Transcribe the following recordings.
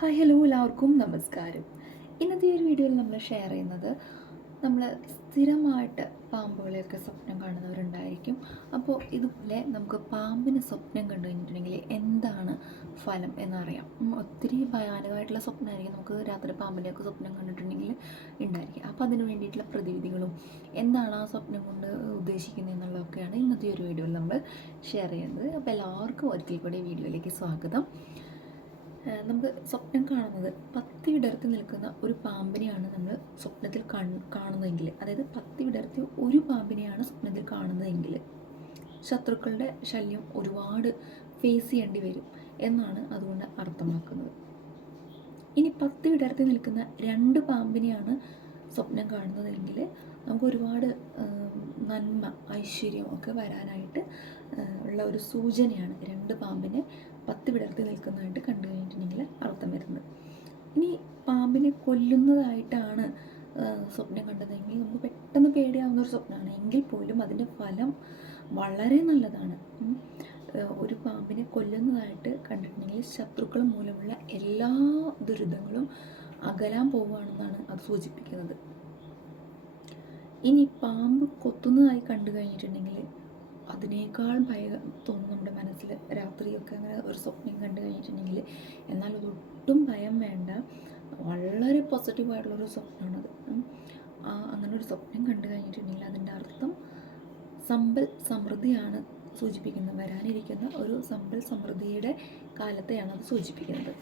Hi hello എല്ലാവർക്കും നമസ്കാരം. ഇന്നത്തെ ഈ ഒരു വീഡിയോയിൽ നമ്മൾ ഷെയർ ചെയ്യുന്നത് നമ്മൾ സ്ഥിരമായിട്ട് പാമ്പുകളെയൊക്കെ സ്വപ്നം കാണുന്നവരുണ്ടായിരിക്കും. അപ്പോൾ ഇതുപോലെ നമുക്ക് പാമ്പിന് സ്വപ്നം കണ്ടു കഴിഞ്ഞിട്ടുണ്ടെങ്കിൽ എന്താണ് ഫലം എന്നറിയാം. ഒത്തിരി ഭയാനകമായിട്ടുള്ള സ്വപ്നമായിരിക്കും നമുക്ക് രാത്രി പാമ്പിനെയൊക്കെ സ്വപ്നം കണ്ടിട്ടുണ്ടെങ്കിൽ ഉണ്ടായിരിക്കും. അപ്പോൾ അതിന് വേണ്ടിയിട്ടുള്ള പ്രതിവിധികളും എന്താണ് ആ സ്വപ്നം കൊണ്ട് ഉദ്ദേശിക്കുന്നത് എന്നുള്ളതൊക്കെയാണ് ഇന്നത്തെ ഒരു വീഡിയോയിൽ നമ്മൾ ഷെയർ ചെയ്യുന്നത്. അപ്പോൾ എല്ലാവർക്കും ഒരിക്കൽ കൂടി വീഡിയോയിലേക്ക് സ്വാഗതം. നമുക്ക് സ്വപ്നം കാണുന്നത് പത്തി വിടർത്തി നിൽക്കുന്ന ഒരു പാമ്പിനെയാണ് നമ്മൾ സ്വപ്നത്തിൽ കാണുന്നതെങ്കിൽ, അതായത് പത്തി വിടർത്തി ഒരു പാമ്പിനെയാണ് സ്വപ്നത്തിൽ കാണുന്നതെങ്കിൽ ശത്രുക്കളുടെ ശല്യം ഒരുപാട് ഫേസ് ചെയ്യേണ്ടി വരും എന്നാണ് അതുകൊണ്ട് അർത്ഥമാക്കുന്നത്. ഇനി പത്തി വിടർത്തി നിൽക്കുന്ന രണ്ട് പാമ്പിനെയാണ് സ്വപ്നം കാണുന്നതെങ്കിൽ നമുക്ക് ഒരുപാട് നന്മ ഐശ്വര്യം ഒക്കെ വരാനായിട്ട് ഉള്ള ഒരു സൂചനയാണ് രണ്ട് പാമ്പിനെ പത്തി വിടർത്തി നിൽക്കുന്നതായിട്ട് കണ്ടു കഴിഞ്ഞിട്ടുണ്ടെങ്കിൽ അർത്ഥം വരുന്നത്. ഇനി പാമ്പിനെ കൊല്ലുന്നതായിട്ടാണ് സ്വപ്നം കണ്ടതെങ്കിൽ നമുക്ക് പെട്ടെന്ന് പേടിയാവുന്ന ഒരു സ്വപ്നമാണ്. എങ്കിൽ പോലും അതിൻ്റെ ഫലം വളരെ നല്ലതാണ്. ഒരു പാമ്പിനെ കൊല്ലുന്നതായിട്ട് കണ്ടിട്ടുണ്ടെങ്കിൽ ശത്രുക്കൾ മൂലമുള്ള എല്ലാ ദുരിതങ്ങളും അകലാൻ പോവുകയാണെന്നാണ് അത് സൂചിപ്പിക്കുന്നത്. ഇനി പാമ്പ് കൊത്തുന്നതായി കണ്ടു കഴിഞ്ഞിട്ടുണ്ടെങ്കിൽ അതിനേക്കാൾ ഭയം തോന്നും നമ്മുടെ മനസ്സിൽ. രാത്രിയൊക്കെ അങ്ങനെ ഒരു സ്വപ്നം കണ്ടു കഴിഞ്ഞിട്ടുണ്ടെങ്കിൽ, എന്നാൽ അതൊട്ടും ഭയം വേണ്ട, വളരെ പോസിറ്റീവായിട്ടുള്ളൊരു സ്വപ്നമാണത്. അങ്ങനെ ഒരു സ്വപ്നം കണ്ടു കഴിഞ്ഞിട്ടുണ്ടെങ്കിൽ അതിൻ്റെ അർത്ഥം സമ്പൽ സമൃദ്ധിയാണ് സൂചിപ്പിക്കുന്നത്. വരാനിരിക്കുന്ന ഒരു സമ്പൽ സമൃദ്ധിയുടെ കാലത്തെയാണ് അത് സൂചിപ്പിക്കുന്നത്.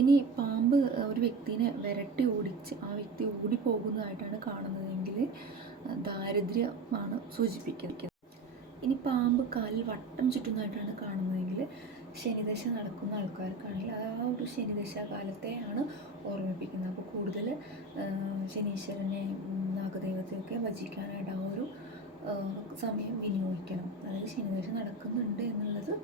ഇനി പാമ്പ് ഒരു വ്യക്തിനെ വിരട്ടി ഓടിച്ച് ആ വ്യക്തി ഓടിപ്പോകുന്നതായിട്ടാണ് കാണുന്നതെങ്കിൽ ദാരിദ്ര്യമാണ് സൂചിപ്പിക്കുന്നത്. ഇനി പാമ്പ് കാലിൽ വട്ടം ചുറ്റുന്നതായിട്ടാണ് കാണുന്നതെങ്കിൽ ശനിദശ നടക്കുന്ന ആൾക്കാർക്കാണെങ്കിൽ ആ ഒരു ശനിദശ കാലത്തെയാണ് ഓർമ്മിപ്പിക്കുന്നത്. അപ്പോൾ കൂടുതൽ ശനീശ്വരനെ നാഗദൈവത്തെയൊക്കെ വചിക്കാനായിട്ട് ആ ഒരു സമയം വിനിയോഗിക്കണം. അതായത് ശനിദശ നടക്കുന്നുണ്ട് എന്നുള്ളത്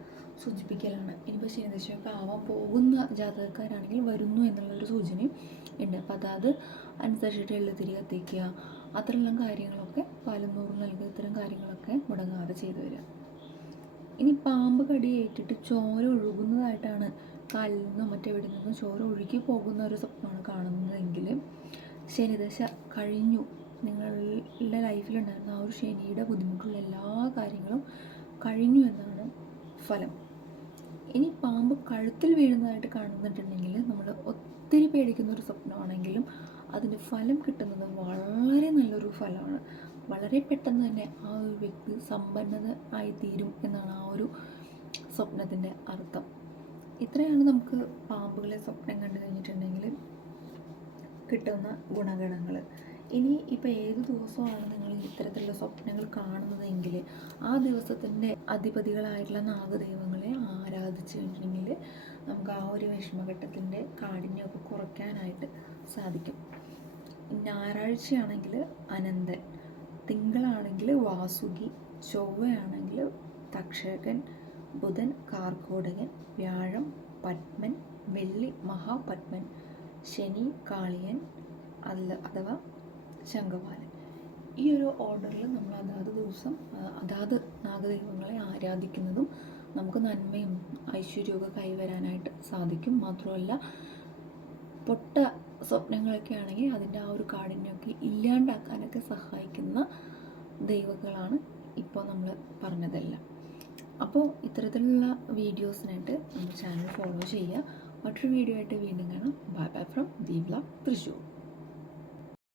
സൂചിപ്പിക്കലാണ്. ഇനിയിപ്പോൾ ശനിദശയൊക്കെ ആവാൻ പോകുന്ന ജാതകക്കാരാണെങ്കിൽ വരുന്നു എന്നുള്ളൊരു സൂചനയും ഉണ്ട്. അപ്പോൾ അതാത് അനുസരിച്ചിട്ട് എള്ളുതിരി കത്തിക്കുക, അത്തരമുള്ള കാര്യങ്ങളൊക്കെ പാലന്നൂറ് നൽകുക, ഇത്തരം കാര്യങ്ങളൊക്കെ മുടങ്ങാതെ ചെയ്തു വരിക. ഇനി പാമ്പ് കടിയേറ്റിട്ട് ചോര ഒഴുകുന്നതായിട്ടാണ് കാലിൽ നിന്നും മറ്റെവിടെ നിന്നും ചോര ഒഴുകി പോകുന്ന ഒരു സ്വപ്നമാണ് കാണുന്നതെങ്കിൽ ശനിദശ കഴിഞ്ഞു, നിങ്ങളുടെ ലൈഫിലുണ്ടായിരുന്ന ആ ഒരു ശനിയുടെ ബുദ്ധിമുട്ടുള്ള എല്ലാ കാര്യങ്ങളും കഴിഞ്ഞു എന്നാണ് ഫലം. ഇനി പാമ്പ് കഴുത്തിൽ വീഴുന്നതായിട്ട് കാണുന്നുണ്ടെങ്കിൽ നമ്മൾ ഒത്തിരി പേടിക്കുന്ന ഒരു സ്വപ്നമാണെങ്കിലും അതിൻ്റെ ഫലം കിട്ടുന്നത് വളരെ നല്ലൊരു ഫലമാണ്. വളരെ പെട്ടെന്ന് തന്നെ ആ ഒരു വ്യക്തി സമ്പന്നത ആയിത്തീരും എന്നാണ് ആ ഒരു സ്വപ്നത്തിൻ്റെ അർത്ഥം. ഇത്രയാണ് നമുക്ക് പാമ്പുകളെ സ്വപ്നം കണ്ടു കഴിഞ്ഞിട്ടുണ്ടെങ്കിൽ കിട്ടുന്ന ഗുണഗണങ്ങൾ. ഇനി ഇപ്പോൾ ഏത് ദിവസമാണ് നിങ്ങൾ ഇത്തരത്തിലുള്ള സ്വപ്നങ്ങൾ കാണുന്നതെങ്കിൽ ആ ദിവസത്തിൻ്റെ അധിപതികളായിട്ടുള്ള നാഗദൈവങ്ങളെ ആരാധിച്ചു കഴിഞ്ഞിട്ടുണ്ടെങ്കിൽ നമുക്ക് ആ ഒരു വിഷമഘട്ടത്തിൻ്റെ കാഠിന്യമൊക്കെ കുറയ്ക്കാനായിട്ട് സാധിക്കും. ഞായറാഴ്ചയാണെങ്കിൽ അനന്തൻ, തിങ്കളാണെങ്കിൽ വാസുകി, ചൊവ്വയാണെങ്കിൽ തക്ഷകൻ, ബുധൻ കാർക്കോടകൻ, വ്യാഴം പത്മൻ, വെള്ളി മഹാപത്മൻ, ശനി കാളിയൻ അഥവാ ശംഖപാലൻ. ഈ ഒരു ഓർഡറിൽ നമ്മൾ അതാത് ദിവസം അതാത് നാഗദൈവങ്ങളെ ആരാധിക്കുന്നതും നമുക്ക് നന്മയും ഐശ്വര്യമൊക്കെ കൈവരാനായിട്ട് സാധിക്കും. മാത്രമല്ല പൊട്ട സ്വപ്നങ്ങളൊക്കെ ആണെങ്കിൽ അതിൻ്റെ ആ ഒരു കാഠിന്യമൊക്കെ ഇല്ലാണ്ടാക്കാനൊക്കെ സഹായിക്കുന്ന ദൈവങ്ങളാണ് ഇപ്പോൾ നമ്മൾ പറഞ്ഞതെല്ലാം. അപ്പോൾ ഇത്തരത്തിലുള്ള വീഡിയോസിനായിട്ട് നമ്മുടെ ചാനൽ ഫോളോ ചെയ്യുക. മറ്റൊരു വീഡിയോ ആയിട്ട് വീണ്ടും കാണാം. Bye bye from Deepla Thrissur.